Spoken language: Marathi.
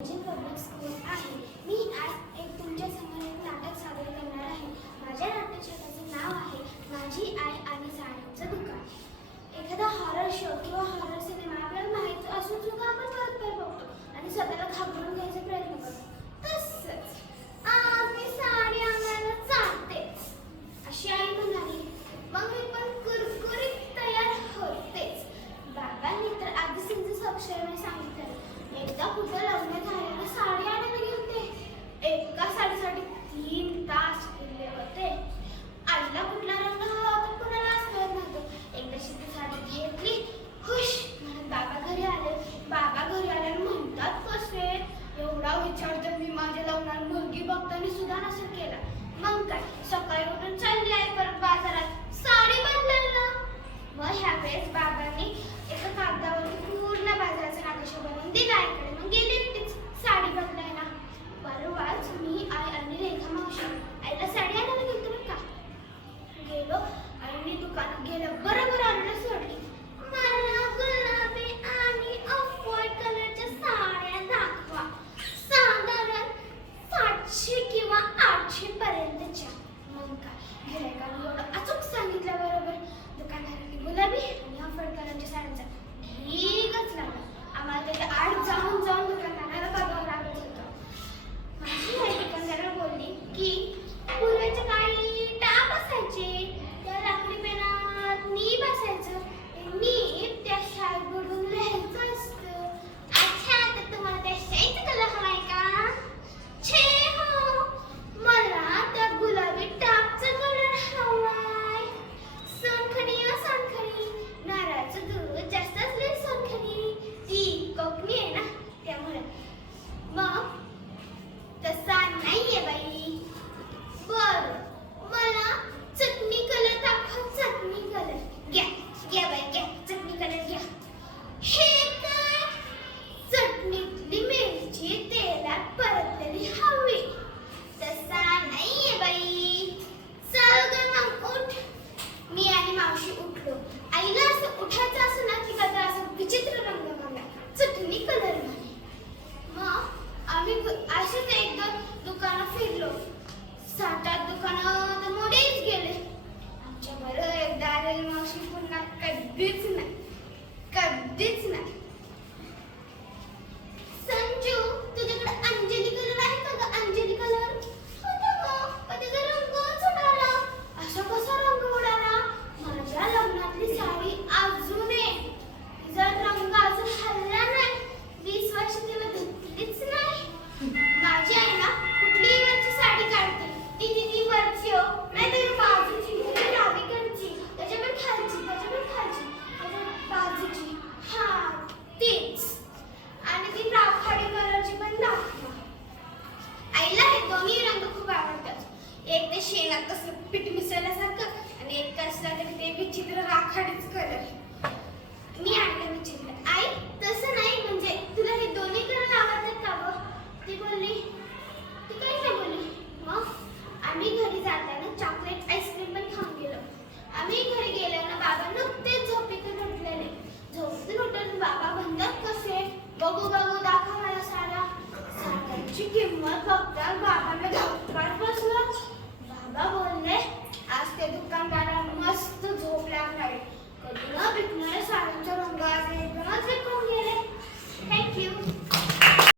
पब्लिक स्कूल आहे. मी आज तुमच्या समोर एक नाटक सादर करणार आहे. माझ्या नाट्यशास्त्राचे नाव आहे माझी आई आणि साड्यांचं दुकान. एखादा हॉरर शो किंवा हॉरर सिनेमा आपल्याला माहिती असून सुद्धा आपण परत बघतो आणि स्वतःला घाबरून घ्यायचा प्रयत्न करतो. तसंच आज मी साडी आणायला चालतेच अशी आई म्हणाली. मग मी पण कुरकुरीत तयार होतेच. बाबांनी तर आधी सिंधू अक्षराने सांगितलं, एकदा कुठं लग्न झालेलं साडी आणायला गेलते. एका साडीसाठी 3 तास गेले होते. आईला कुठला रंग हवा होता कुणालाच कळत नव्हतं. एकदाशी ती साडी घेतली, खुश म्हणत बाबा घरी आले. बाबा घरी आले म्हणतात, कसे? एवढा विचार तर मी माझ्या लग्नात मुलगी बघताना सुद्धा नसेल केला. मग काय, सकाळी उठून चालले आहे परत बाजारात साडी बदलायला. मग ह्या वेळेस बाबांनी एका कागदावरती पूर्ण बाजाराचा नकाशा बनवून दिला आईकडे. मग गेली एकटीच साडी बदलायला. परवाच मी आई आणि रेखा मावशी आईला साडी आणायला गेलतो बरं का. गेलो आईने दुकानात गेलं, बरोबर आणायला सोडली. मला गुलाबी आणि ऑफ व्हाईट कलरच्या साड्या दाखवा, साधारण 700 किंवा 800 पर्यंतच्या. मग काय, गिऱ्हाईकाने एवढं अचूक सांगितल्याबरोबर दुकानदारांनी गुलाबी आणि ऑफ व्हाईट कलरच्या साड्यांचा ठीकच लागला. आम्हाला त्याच्या आड जाऊन दुकानदाराला बघावं लागत होतं. माझी आई दुकानदाराला बोलली की पूर्वीचे काही टाप असायचे, त्या लाकडी पेनात नीब असायचं, नीब त्या शाईत बुडवून लिहायचं असतं. अच्छा, तर तुम्हाला त्या शाईचा कलर हवाय का? छे हो, मला त्या गुलाबी टापचा कलर हवाय. सोनखडी सोनखडी, नारळाचं दूध जास्त असले सोनखडी. ती कोकणी आहे ना त्यामुळे. मग तसा नाहीये बाई. बर, मला चटणी कलर दाखव. चटणी कलर घ्या घ्या बाई घ्या, चटणी कलर घ्या. हे काय? चटणीतली मिरची तेलात परतलेली हवी. तसा नाहीये बाई. चल ग मग उठ. मी आणि मावशी उठलो. आईला असं उठायचं असं ना की काहीतरी असं विचित्र रंग म्हणला, चटणी कलर म्हणे. मग आम्ही असेच 1-2 दुकानं फिरलो. 7-8 दुकानं तर मोडेच गेले. आमच्या बरं एकदा आलेली मावशी पुन्हा कधीच नाही, कधीच नाही. संजू, तुझ्याकडे अंजली कलर आहे का ग? अंजली कलर होता मग, पण त्याचा रंगच उडाला. असा कसा रंग उडाला? माझ्या लग्नातली साडी अजून आहे, तिचा रंग अजून हलला नाही. 20 वर्ष तिला धुतलीच नाही. माझी आई ना कुठलीही वरची साडी काढते, ती वरची हो, नाही तर बाजूची, डावीकडची, त्याच्या पण खालची, त्याच्या बाजूची. हा तीच. आणि ती राखाडी कलरची पण दाखवा. आईला हे दोन्ही रंग खूप आवडतात. एक ते शेणात कसं पीठ मिसळल्यासारखं आणि एक कसला तरी ते विचित्र राखाडीच कलर. मी आणलं विचित्र. आई तसं नाही, म्हणजे तुला हे दोन्ही कलर आवडतात का गं? ती बोलली, ती काही नाही बोलली. मग आम्ही घरी जाताना चॉकलेट आईस्क्रीम पण खाऊन गेलो. आम्ही घरी गेलो ना, बाबा नुकतेच झोपेतून उठलेले. झोपेतून उठून बाबा म्हणतात, कसे? बघू दाखव मला साड्या. साड्यांची किंमत बघता बाबांना धक्काच बसला. बाबा बोलले, आज ते दुकानदाराला मस्त झोप लागणार आहे. कधी न विकणारे साड्यांचा रंग आज एकदमच विकून गेले. थँक्यू.